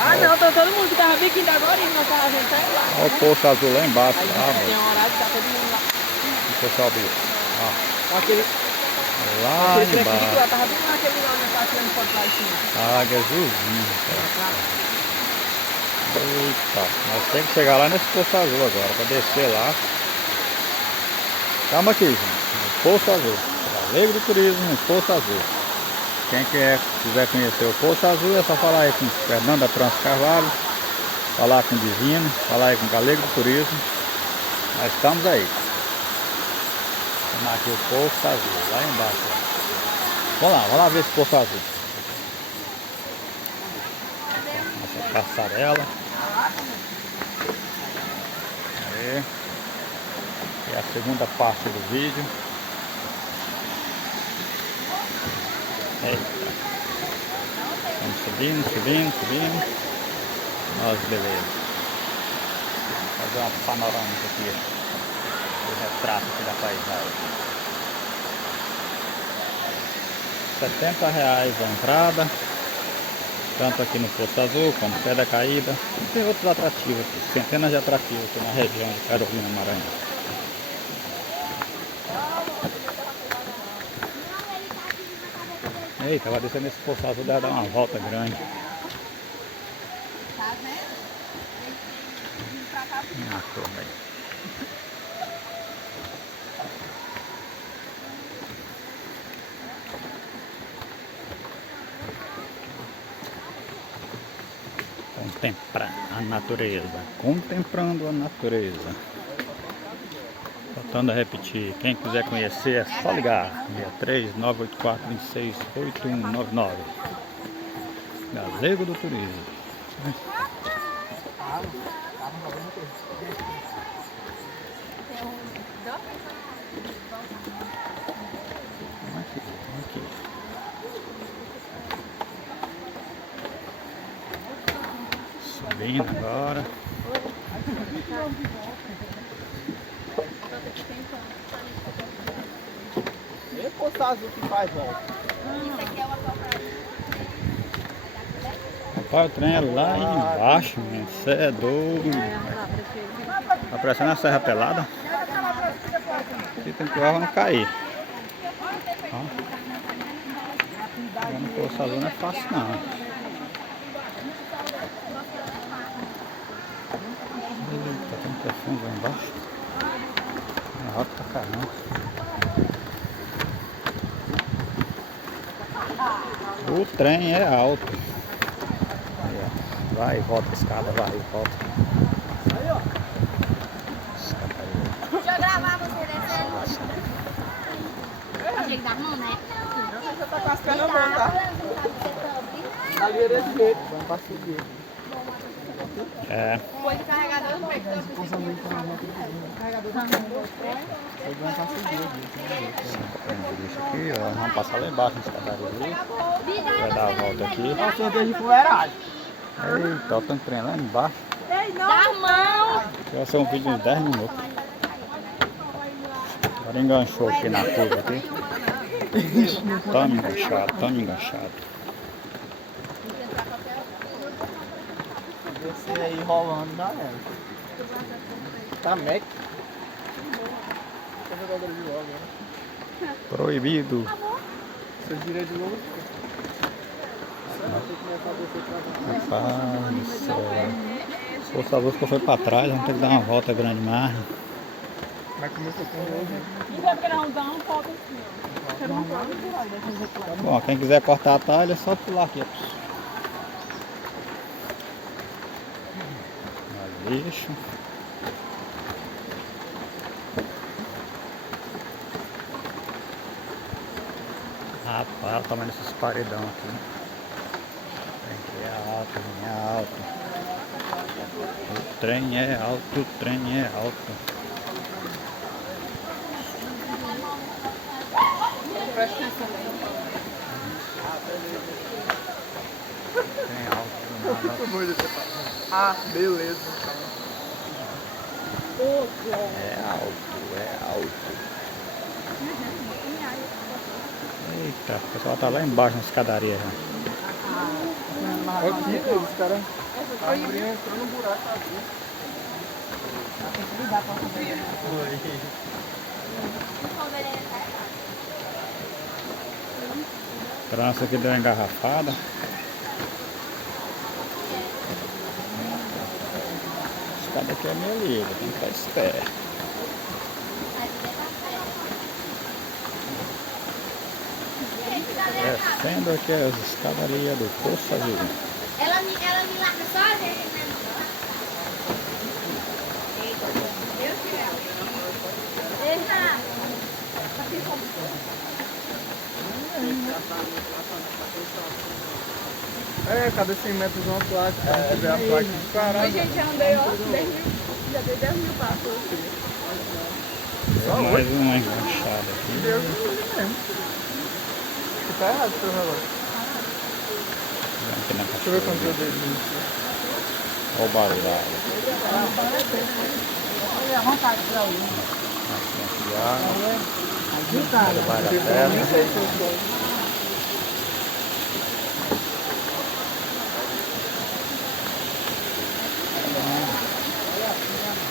Ah, não, tá todo mundo que tava biquindo agora e não tava vendo até lá. Olha o poço azul lá embaixo. Aí Lá, tem um horário que tá todo mundo lá. deixa eu só abrir. Ó, Aquele lá trequinho embaixo. lá, tava bem naquele lá, né? Tá tirando foto lá em cima. Águia azulzinha, cara. Eita, nós temos que chegar lá nesse poço azul agora, para descer lá. Calma aqui, gente. Poço Azul. Galego do Turismo, Poço Azul. Quem quiser conhecer o Poço Azul é só falar aí com Fernando da França Carvalho, falar com o Divino, falar aí com o Galego do Turismo. Nós estamos aí. Vamos aqui o Poço Azul, lá embaixo. Ó. Vamos lá ver esse Poço Azul. Nossa passarela. Aí. É a segunda parte do vídeo. Eita. Vamos subindo. Nossa, beleza. Vou fazer uma panorâmica aqui. O retrato aqui da paisagem. R$ 70 a entrada. Tanto aqui no Poço Azul, como Pedra Caída. E tem outros atrativos aqui. Centenas de atrativos aqui na região de Carolina, Maranhão. Eita, vai descer nesse Poço Azul, deve dar uma volta grande. Ah, turma aí. Contemplar a natureza. Contemplando a natureza. Voltando a repetir, quem quiser conhecer é só ligar. 63-984-26-8199. Galego do Turismo. Aqui. Subindo agora. E o Poço Azul que faz volta? Rapaz, o trem é lá embaixo, mano. Você é doido. Tá parecendo a Serra Pelada. Aqui tem que não cair. Ó. Chegar no Poço Azul não é fácil não. Eita, tem um profundo lá embaixo. É alto pra caramba. O trem é alto. Aí, ó. Vai e volta a escada, vai e volta. Aí, ó. Deixa eu gravar você descendo. Chega da mão, né? Você tá com as pernas boas, tá? Ali é desse jeito, vamos pra subir. É. Foi de carregador, não precisa. Isso aqui, ó. Vamos passar lá embaixo na escadaria ali. Vai dar a volta aqui. Ó, sorteio de fuleiragem. Eita, ó, tem um trem lá embaixo. Da mão! Vai ser um vídeo de 10 minutos. Agora enganchou aqui na curva aqui. Tamo enganchado. Você aí rolando já era. Tá mec. Proibido. Você gira de novo. Rapaz do céu. Poço Azul que foi pra trás, vamos ter que dar uma volta grande mais. Mas começou com hoje. Não vai porque não dá um pouco assim, ó. Bom, quem quiser cortar a talha é só pular aqui. Lixo. Rapaz, o tamanho desses paredão aqui. É alto. O trem é alto. Presta atenção. Trem alto. Ah, beleza. É alto. Eita, o pessoal tá lá embaixo na escadaria já. Aqui, os caras. A Bruninha entrou no buraco, abriu. Tem que ligar pra fazer. Trança aqui deu uma engarrafada. Esse cara aqui é meio livre, tem que estar esperto. Descendo aqui as escadarias do Poço Azul. Ela me larga sozinha. É, cada 100 metros uma placa. Se tiver a placa de caralho. Oi, gente, já andei, ó, 10 mil, já dei 10 mil passos. Mais uma enganchada aqui. Deus me livre mesmo. Você tá errado seu relógio. Aqui na Deixa eu ver quanto eu dei. Olha o barulho da água. Olha, à vontade pra ir. Aqui de água. Cara, Debaixo da Nem terra. sei se eu sou.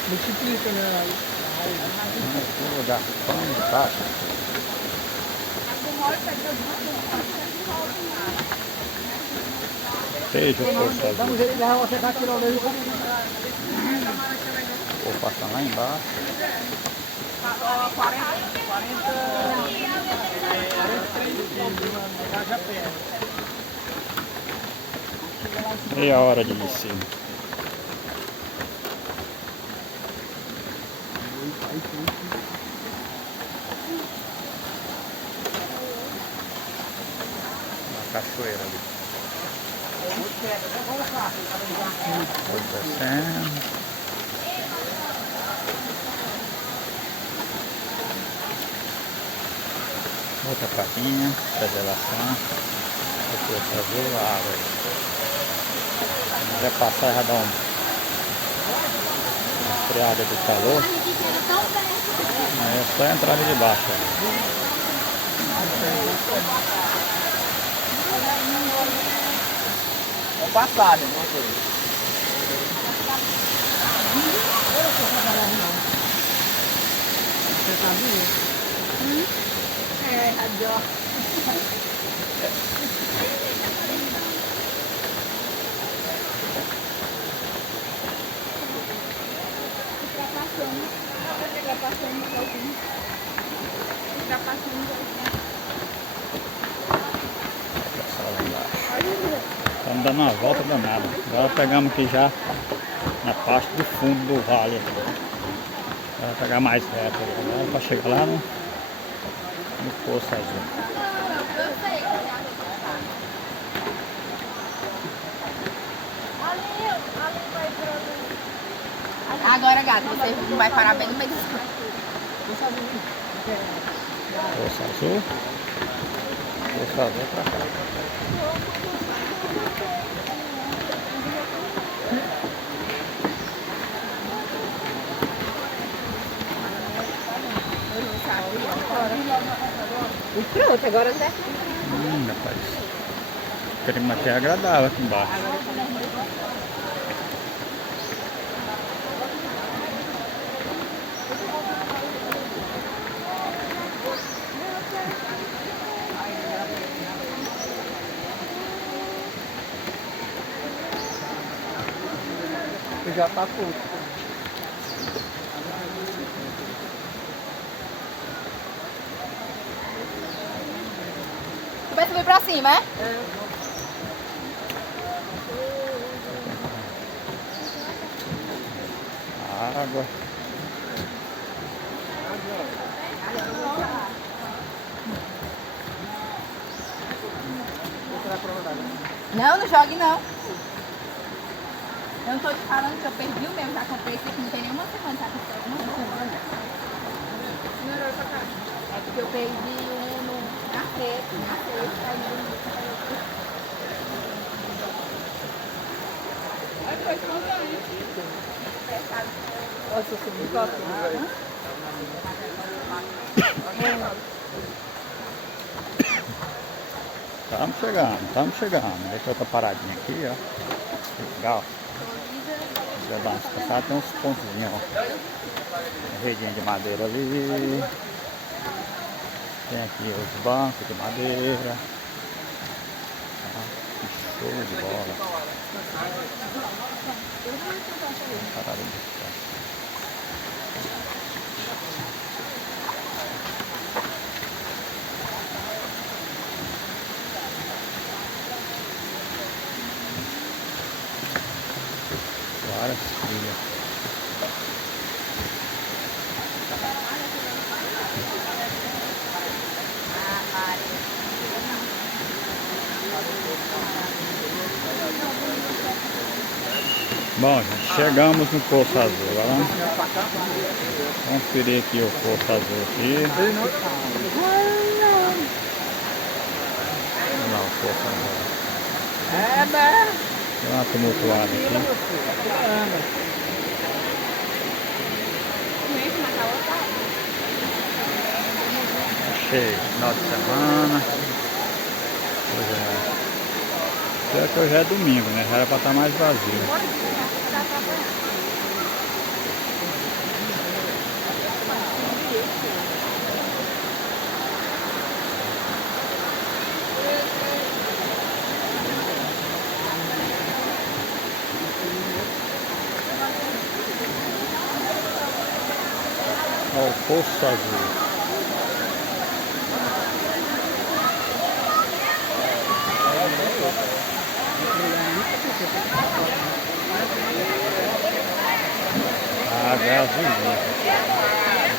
Multiplica, né? Vou dar pano, tá? Seja o Poço Azul. vamos ver se você vai tirar o meu. Vou passar lá embaixo. Meia hora de ensino. Uma cachoeira ali. Vou descendo. Outra plaquinha, preservação. Aqui o Poço Azul, a água aí. Se quiser passar, já dá uma freada do calor. É só entrar ali de baixo. Vamos passar, né? Vamos ver. Você sabia? É, radio. Pessoal lá embaixo. Estamos dando uma volta danada. Agora pegamos aqui já na parte do fundo do vale. Vai pegar mais reto agora para chegar lá no Poço Azul. Agora, gato, você não vai parar bem no meio do Poço Azul. Poço Azul pra cá. E pronto, agora né? Rapaz. O clima até agradável aqui embaixo. Já tá curto. Tu vai subir pra cima, é? Água. Não, não jogue não. Eu não tô te falando que eu perdi o meu, já comprei esse aqui, não tem nenhuma semana, tá? Uma semana. É porque eu perdi um na sexta, aí foi espontâneo. Nossa, eu subi pra tudo, velho. Estamos chegando. Deixa outra paradinha aqui, ó. Legal. Já dá umas passadas, tem uns pontozinhos, ó. Uma redinha de madeira ali. Tem aqui os bancos de madeira. Ah, que show de bola. Parada de chão. Várias trilhas. Bom, gente, chegamos no Poço Azul. Vamos conferir aqui o Poço Azul aqui. Vamos lá, o Poço Azul. Deu uma tumultuada aqui. Cheio, final de semana. Pior que hoje é domingo, né? Já era pra estar mais vazio. Olha o Poço Azul. A água é azulzinha.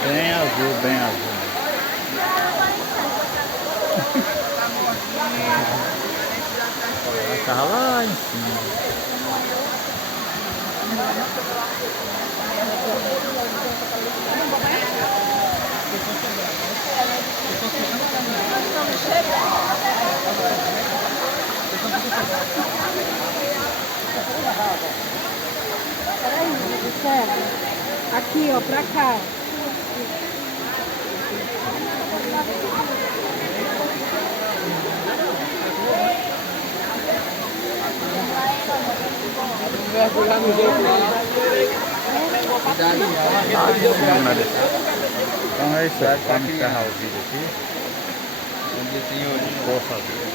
Bem azul, bem azul. Ela tava lá em cima. Peraí, observa. Aqui, ó, pra cá. Mergulhar no jogo lá. Então é isso aí, vamos encerrar o vídeo aqui. Onde tem hoje? Poço Azul.